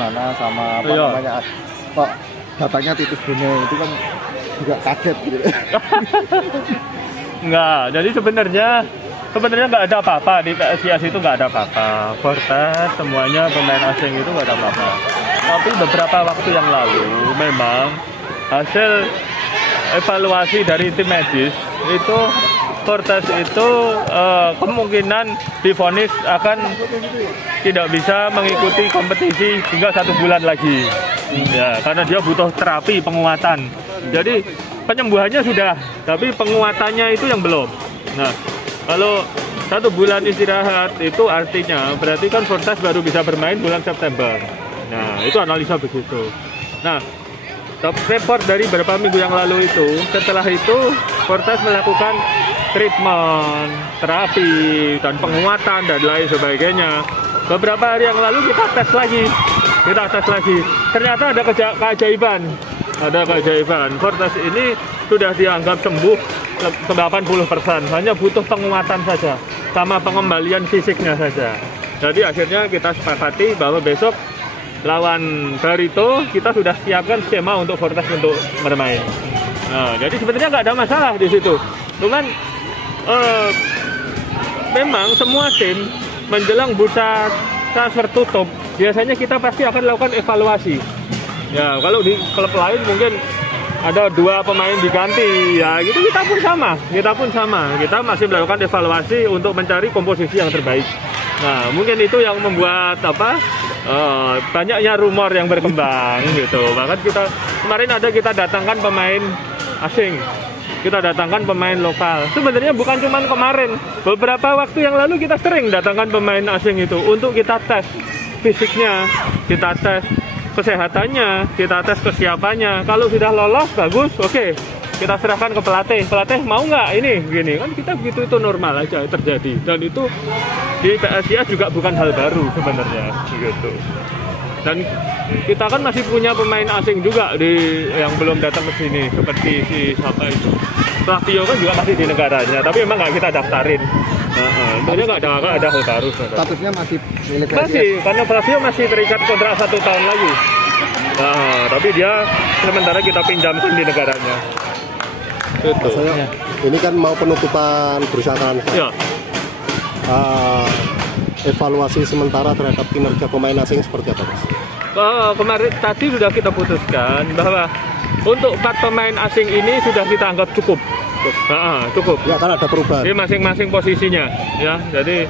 gimana sama apa namanya kok datanya tipis gini, itu kan juga kaget gitu. Enggak, jadi sebenarnya nggak ada apa-apa di PSIS itu, nggak ada apa-apa. Fortes semuanya pemain asing itu nggak ada apa-apa. Tapi beberapa waktu yang lalu memang hasil evaluasi dari tim medis itu Fortes itu kemungkinan divonis akan tidak bisa mengikuti kompetisi hingga 1 bulan lagi. Ya, karena dia butuh terapi penguatan. Jadi penyembuhannya sudah, tapi penguatannya itu yang belum. Nah, kalau 1 bulan istirahat itu artinya berarti kan Fortes baru bisa bermain bulan September. Nah, itu analisa begitu. Nah, report dari beberapa minggu yang lalu itu, setelah itu Fortes melakukan treatment, terapi, dan penguatan dan lain sebagainya. Beberapa hari yang lalu kita tes lagi. Ternyata ada keajaiban. Fortes ini sudah dianggap sembuh ke 80%, hanya butuh penguatan saja sama pengembalian fisiknya saja. Jadi akhirnya kita sepakati bahwa besok lawan Barito kita sudah siapkan skema untuk Fortes untuk bermain. Nah, jadi sebenarnya nggak ada masalah di situ. Cuman memang semua tim menjelang bursa transfer tutup biasanya kita pasti akan lakukan evaluasi. Ya, kalau di klub lain mungkin ada 2 pemain diganti, ya gitu kita pun sama. Kita masih melakukan evaluasi untuk mencari komposisi yang terbaik. Nah, mungkin itu yang membuat banyaknya rumor yang berkembang gitu. Bahkan kemarin kita datangkan pemain asing, kita datangkan pemain lokal. Sebenarnya bukan cuma kemarin, beberapa waktu yang lalu kita sering datangkan pemain asing itu untuk kita tes fisiknya, kita tes kesehatannya, kita tes kesiapannya. Kalau sudah lolos bagus, oke, kita serahkan ke pelatih mau nggak ini gini kan, kita begitu, itu normal aja terjadi. Dan itu di PSIS juga bukan hal baru sebenarnya gitu. Dan kita kan masih punya pemain asing juga yang belum datang ke sini, seperti si siapa itu Flavio kan juga masih di negaranya, tapi emang nggak kita daftarin. Sebenarnya nggak ada hal baru. Statusnya masih milik PSIS? Masih, karena Flavio masih terikat kontrak 1 tahun lagi. Nah, tapi dia sementara kita pinjamkan di negaranya. Gitu. Maksudnya, ini kan mau penutupan bursa transfer. Ya. Evaluasi sementara terhadap kinerja pemain asing seperti apa, Mas? Kemarin tadi sudah kita putuskan bahwa untuk 4 pemain asing ini sudah kita anggap cukup. Cukup. Ya, kan ada perubahan di masing-masing posisinya, ya. Jadi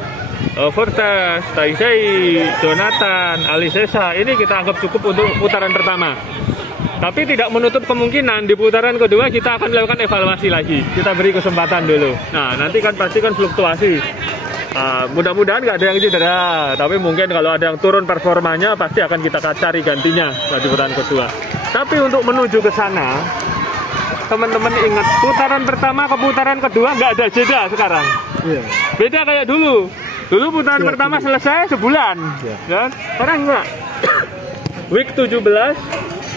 Fortes, Taisei, Jonathan, Alisesa ini kita anggap cukup untuk putaran pertama. Tapi tidak menutup kemungkinan di putaran kedua kita akan melakukan evaluasi lagi. Kita beri kesempatan dulu. Nah, nanti kan pasti kan fluktuasi. Mudah-mudahan nggak ada yang cedera, tapi mungkin kalau ada yang turun performanya pasti akan kita cari gantinya di putaran kedua. Tapi untuk menuju ke sana, teman-teman ingat putaran pertama ke putaran kedua nggak ada jeda sekarang. Beda kayak dulu putaran pertama selesai sebulan, kan? Sekarang enggak. Week 17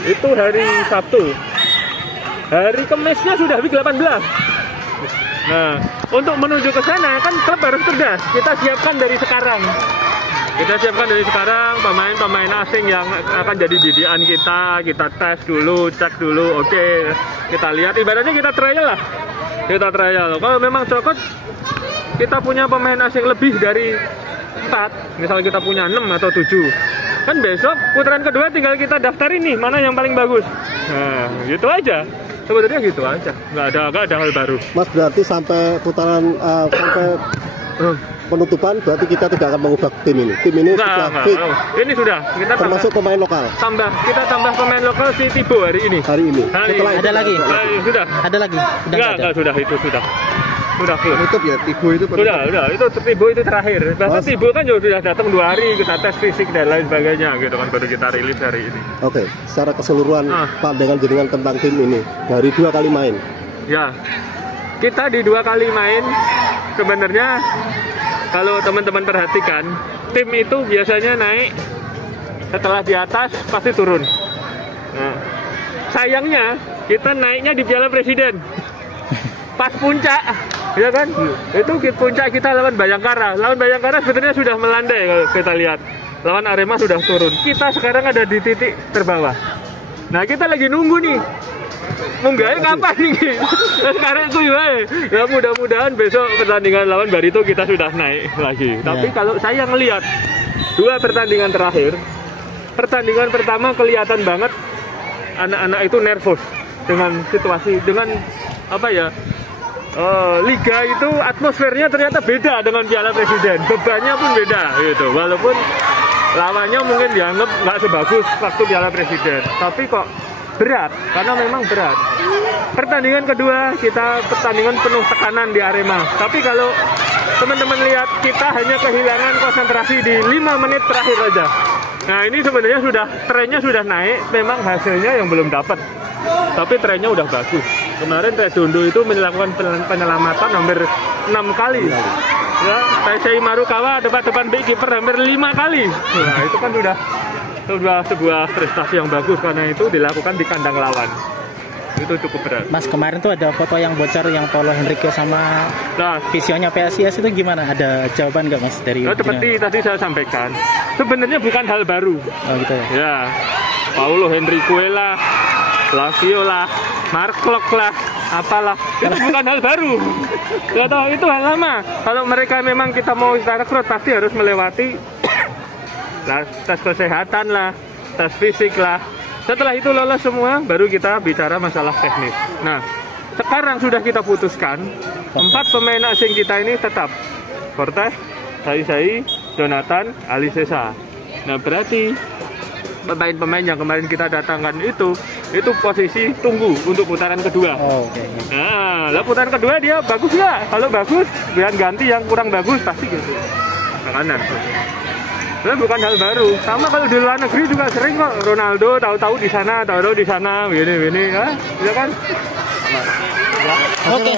itu hari Sabtu, hari Kamisnya sudah week 18. Nah, untuk menuju ke sana kan klub harus cerdas. Kita siapkan dari sekarang. Pemain-pemain asing yang akan jadi didikan kita tes dulu, cek dulu, oke. Kita lihat, ibaratnya kita trial. Kalau memang cocok, kita punya pemain asing lebih dari 4, misalnya kita punya 6 atau 7. Kan besok putaran kedua tinggal kita daftar ini mana yang paling bagus. Nah, gitu aja. Sebenarnya gitu aja, nggak ada hal baru. Mas, berarti sampai putaran sampai penutupan berarti kita tidak akan mengubah tim ini. Tim ini sudah fit. Ini sudah kita termasuk pemain lokal. Kita tambah pemain lokal si Tibo hari ini. Setelah ada lagi. Sudah. Ada lagi. Sudah full. Tutup ya, Tibo itu Sudah, itu Tibo itu terakhir. Bahkan Tibo kan sudah datang 2 hari, kita tes fisik dan lain sebagainya gitu kan, baru kita rilis hari ini. Oke, secara keseluruhan pandangan jenengan tentang tim ini dari 2 kali main. Ya, kita di 2 kali main sebenarnya kalau teman-teman perhatikan, tim itu biasanya naik setelah di atas pasti turun. Nah, sayangnya kita naiknya di Piala Presiden. Pas puncak, ya kan? Itu puncak kita lawan Bayangkara. Lawan Bayangkara sebenarnya sudah melandai kalau kita lihat. lawan Arema sudah turun. Kita sekarang ada di titik terbawah. Nah, kita lagi nunggu nih. Munggahnya kapan nih? Sekarang itu ya mudah-mudahan besok pertandingan lawan Barito kita sudah naik lagi. Tapi kalau saya ngelihat 2 pertandingan terakhir, pertandingan pertama kelihatan banget anak-anak itu nervous dengan situasi, dengan apa ya, liga itu atmosfernya ternyata beda dengan Piala Presiden, bebannya pun beda gitu. Walaupun lawannya mungkin dianggap nggak sebagus waktu Piala Presiden, tapi kok berat, karena memang berat. Pertandingan kedua kita pertandingan penuh tekanan di Arema, tapi kalau teman-teman lihat kita hanya kehilangan konsentrasi di 5 menit terakhir aja. Nah, ini sebenarnya trennya sudah naik, memang hasilnya yang belum dapat, tapi trennya udah bagus. Kemarin Redondo itu melakukan penyelamatan hampir 6 kali. Ya, Taisei Marukawa depan big kiper hampir 5 kali. Nah, itu kan sudah sebuah prestasi yang bagus, karena itu dilakukan di kandang lawan. Itu cukup berat. Mas, kemarin tuh ada foto yang bocor yang Paulo Henrique sama visionya PSIS itu gimana? Ada jawaban nggak, Mas, dari seperti tadi saya sampaikan, sebenarnya bukan hal baru. Oh gitu ya. Ya, Paulo Henrique lah, Lavio lah, Mark Klok lah, apalah, itu bukan hal baru. Ya toh, itu hal lama. Kalau mereka memang kita mau rekrut, pasti harus melewati tes kesehatan lah, tes fisik lah. Setelah itu lolos semua, baru kita bicara masalah teknis. Nah, sekarang sudah kita putuskan 4 pemain asing kita ini tetap Cortez, Sai, Jonathan, Ali Sesa. Nah, berarti pemain-pemain yang kemarin kita datangkan itu posisi tunggu untuk putaran kedua. Oh, okay. Nah, putaran kedua dia bagus nggak? Kalau bagus, biar ganti yang kurang bagus, pasti gitu. Karena itu bukan hal baru. Sama kalau di luar negeri juga sering kok, Ronaldo tahu-tahu di sana, begini, ya kan? Oke.